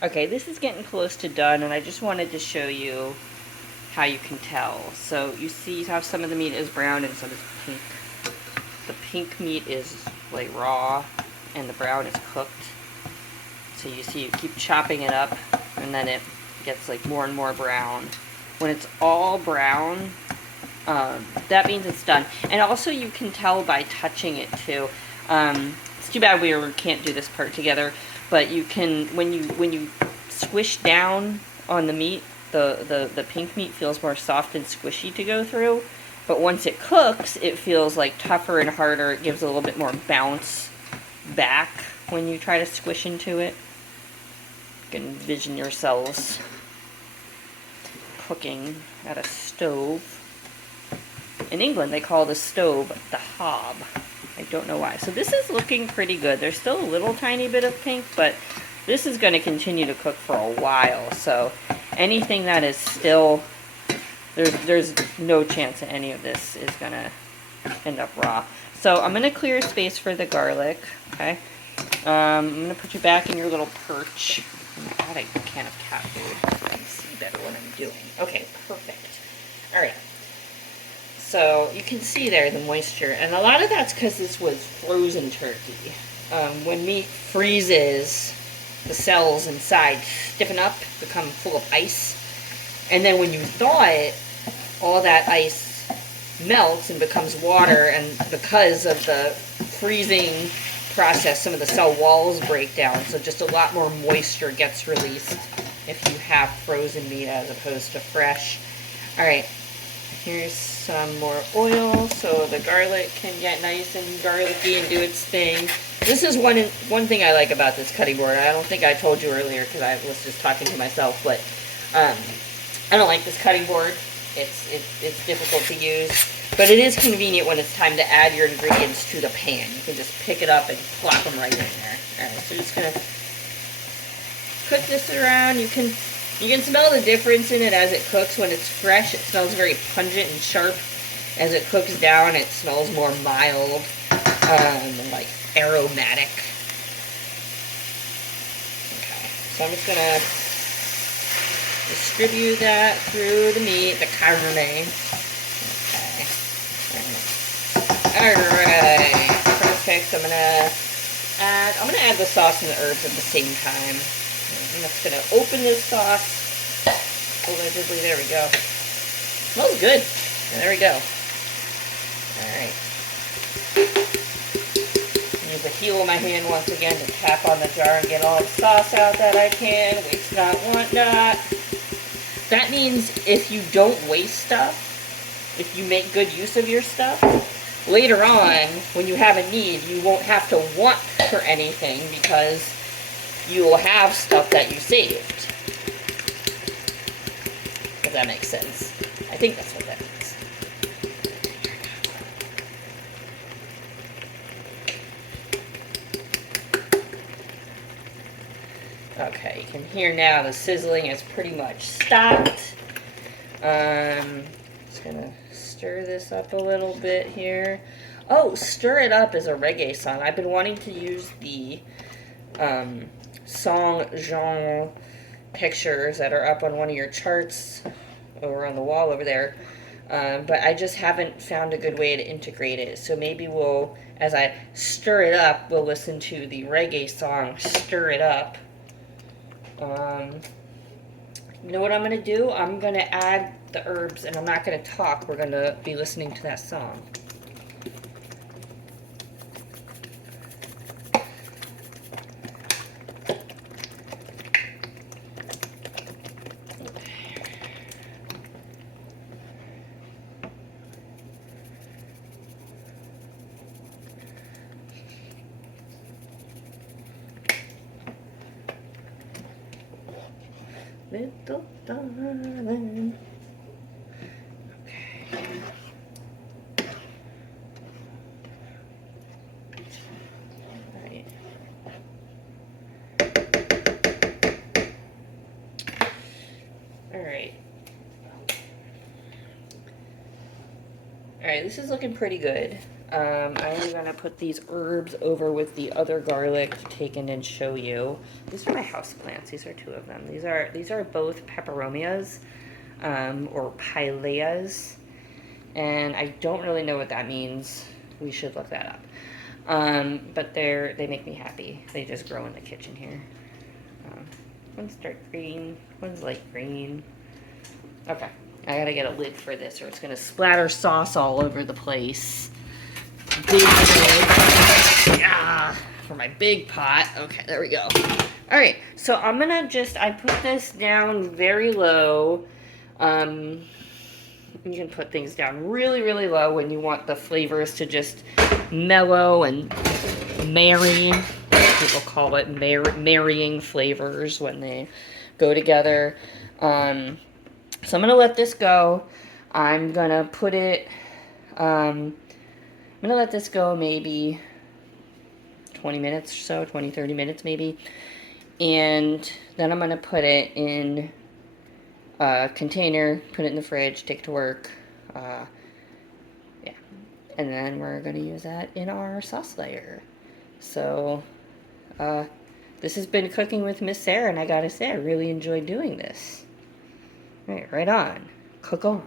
Okay, this is getting close to done, and I just wanted to show you how you can tell. So you see how some of the meat is brown and some is pink. The pink meat is like raw, and the brown is cooked. So you see, you keep chopping it up, and then it gets like more and more brown. When it's all brown, that means it's done. And also, you can tell by touching it too. It's too bad we can't do this part together, but you can when you squish down on the meat, the pink meat feels more soft and squishy to go through. But once it cooks, it feels like tougher and harder. It gives a little bit more bounce back when you try to squish into it. You can envision yourselves cooking at a stove. In England, they call the stove the hob. I don't know why. So this is looking pretty good. There's still a little tiny bit of pink, but this is going to continue to cook for a while. So anything that is still, there's no chance that any of this is going to end up raw. So I'm going to clear space for the garlic. Okay. I'm going to put you back in your little perch. I'm adding a can of cat food. I can see better what I'm doing. Okay, perfect. All right. So you can see there the moisture, and a lot of that's because this was frozen turkey. When meat freezes, the cells inside stiffen up, become full of ice, and then when you thaw it, all that ice melts and becomes water, and because of the freezing process, some of the cell walls break down, so just a lot more moisture gets released if you have frozen meat as opposed to fresh. All right, here's some more oil so the garlic can get nice and garlicky and do its thing. This is one thing I like about this cutting board. I don't think I told you earlier because I was just talking to myself, but I don't like this cutting board. It's difficult to use, but it is convenient when it's time to add your ingredients to the pan. You can just pick it up and plop them right in there. All right, so just gonna cook this around. You can smell the difference in it as it cooks. When it's fresh, it smells very pungent and sharp. As it cooks down, it smells more mild and like aromatic. Okay, so I'm just gonna distribute that through the meat, the carne. Okay. Alright. Perfect. I'm gonna add the sauce and the herbs at the same time. I'm just gonna open this sauce. Allegedly, there we go. Smells good. And there we go. Alright. Use the heel of my hand once again to tap on the jar and get all the sauce out that I can. Waste not, want not. That means if you don't waste stuff, if you make good use of your stuff, later on, when you have a need, you won't have to want for anything because you will have stuff that you saved. If that makes sense. I think that's what that means. Okay, you can hear now the sizzling is pretty much stopped. Just gonna stir this up a little bit here. Oh, Stir It Up is a reggae song. I've been wanting to use the song genre pictures that are up on one of your charts over on the wall over there. But I just haven't found a good way to integrate it. So maybe we'll, as I stir it up, we'll listen to the reggae song Stir It Up. You know what I'm going to do? I'm going to add the herbs, and I'm not going to talk. We're going to be listening to that song. Little darling. Okay. Alright. Alright. Alright, this is looking pretty good. I'm gonna put these herbs over with the other garlic to take in and show you. These are my house plants. These are two of them. These are both peperomias, or pileas, and I don't really know what that means. We should look that up. But they make me happy. They just grow in the kitchen here. One's dark green, one's light green. Okay, I gotta get a lid for this or it's gonna splatter sauce all over the place. Big lid. Yeah, for my big pot. Okay, there we go. All right, so I'm gonna I put this down very low. You can put things down really, really low when you want the flavors to just mellow and marry. People call it marrying flavors when they go together. So I'm going to let this go. I'm going to put it, I'm going to let this go maybe 20 minutes or so, 20, 30 minutes maybe. And then I'm going to put it in a container, put it in the fridge, take it to work. Yeah. And then we're going to use that in our sauce layer. So, this has been Cooking with Miss Sarah, and I gotta say, I really enjoyed doing this. All right, right on. Cook on.